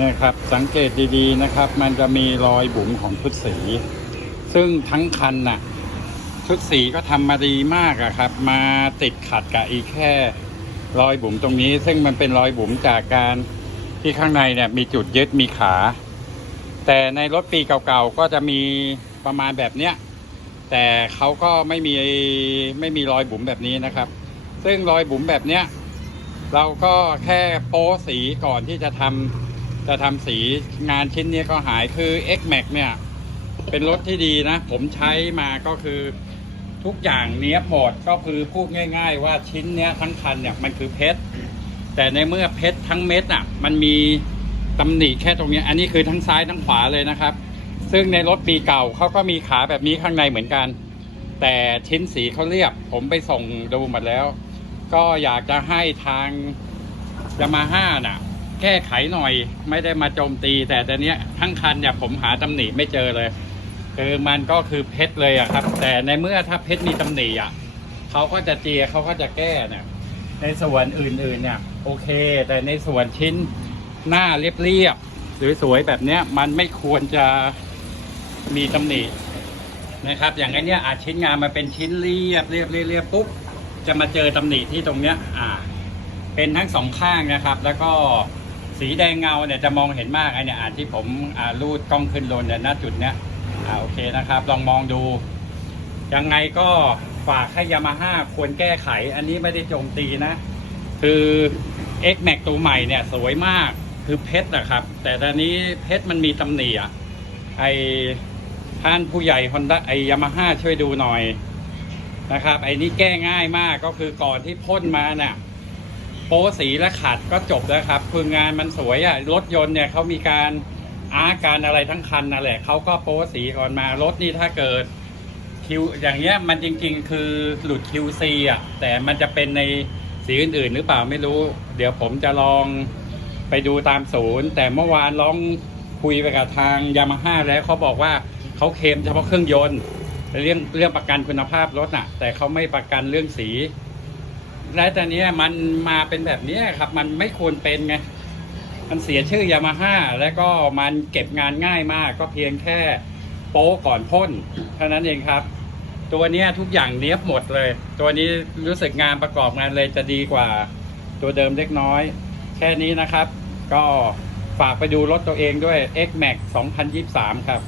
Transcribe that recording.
เนี่ยครับสังเกตดีๆนะครับ มันจะมีรอยบุ๋มของชุดสี ซึ่งทั้งคันน่ะชุดสีก็ทำมาดีมากอะครับ มาติดขัดกับอีกแค่รอยบุ๋มตรงนี้ ซึ่งมันเป็นรอยบุ๋มจากการที่ข้างในเนี่ยมีจุดยึดมีขา แต่ในรถปีเก่าๆก็จะมีประมาณแบบเนี้ยแต่เขาก็ไม่มีไม่มีรอยบุ๋มแบบนี้นะครับ ซึ่งรอยบุ๋มแบบเนี้ยเราก็แค่โป้สีก่อนที่จะทำ จะทำสีงานชิ้นนี้ก็หายคือ X Max เนี่ย เป็นรถที่ดีนะ ผมใช้มาก็คือทุกอย่างเนี้ยหมดก็คือพูดง่าย ๆ ว่าชิ้นเนี้ยทั้งคันเนี่ยมันคือเพชรแต่ในเมื่อเพชรทั้งเม็ดอะ มันมีตำหนิแค่ตรงนี้ อันนี้คือทั้งซ้ายทั้งขวาเลยนะครับ ซึ่งในรถปีเก่าเขาก็มีขาแบบนี้ข้างในเหมือนกัน แต่ชิ้นสีเขาเรียบ ผมไปส่งดูหมดแล้ว ก็อยากจะให้ทางยามาฮ่าน่ะ แก้ไขหน่อยไม่ได้มาโจมตี แต่ตอนนี้ทั้งคันเนี่ยผมหาตำหนิไม่เจอเลย คือมันก็คือเพชรเลยอะครับ แต่ในเมื่อถ้าเพชรมีตำหนิอะเขาก็จะเจียเขาก็จะแก้เนี่ยในส่วนอื่นๆเนี่ยโอเค แต่ในส่วนชิ้นหน้าเรียบๆสวยๆแบบเนี้ยมันไม่ควรจะมีตำหนินะครับ อย่างไอ้เนี้ยอาจชิ้นงานมาเป็นชิ้นเรียบเรียบเรียบเรียบปุ๊บจะมาเจอตำหนิที่ตรงเนี้ยอ่า เป็นทั้งสองข้างนะครับ แล้วก็ สีแดงเงาเนี่ยจะมองเห็นมากไอเนี่ยอ่านที่ผมอ่ารูดกล้องขึ้นลนเนี่ยณจุดเนี้ยโอเคนะครับ ลองมองดู ยังไงก็ฝากให้ยามาฮ่าควรแก้ไข อันนี้ไม่ได้โจมตีนะ คือ X Max ตัวใหม่เนี่ยสวยมากคือเพชรนะครับ แต่ตอนนี้เพชรมันมีตำหนิอะไอท่านผู้ใหญ่ฮอนด้าไอยามาฮ่าช่วยดูหน่อยนะครับ ไอนี่แก้ง่ายมากก็คือก่อนที่พ่นมาเนี่ย โป๊สีและขัดก็จบแล้วครับคืองานมันสวยอะรถยนต์เนี่ยเขามีการอาร์การอะไรทั้งคันนั่นแหละเขาก็โป๊สีก่อนมารถนี่ถ้าเกิดคิวอย่างเงี้ยมันจริงๆ คือหลุด QC อะแต่มันจะเป็นในสีอื่นๆ หรือเปล่าไม่รู้ เดี๋ยวผมจะลองไปดูตามศูนย์ แต่เมื่อวานลองคุยไปกับทางยามาฮ่าแล้วเขาบอกว่าเขาเคลมเฉพาะเครื่องยนต์เรื่องเรื่องประกันคุณภาพรถน่ะ แต่เขาไม่ประกันเรื่องสี และตอนนี้มันมาเป็นแบบนี้ครับ มันไม่ควรเป็นไง มันเสียชื่อยามาฮ่าแล้วก็มันเก็บงานง่ายมาก ก็เพียงแค่โป๊ก่อนพ่นเท่านั้นเองครับ ตัวนี้ทุกอย่างเนี้ยบหมดเลย ตัวนี้รู้สึกงานประกอบงานเลยจะดีกว่า ตัวเดิมเล็กน้อย แค่นี้นะครับ ก็ฝากไปดูรถตัวเองด้วย X Max 2023 ครับ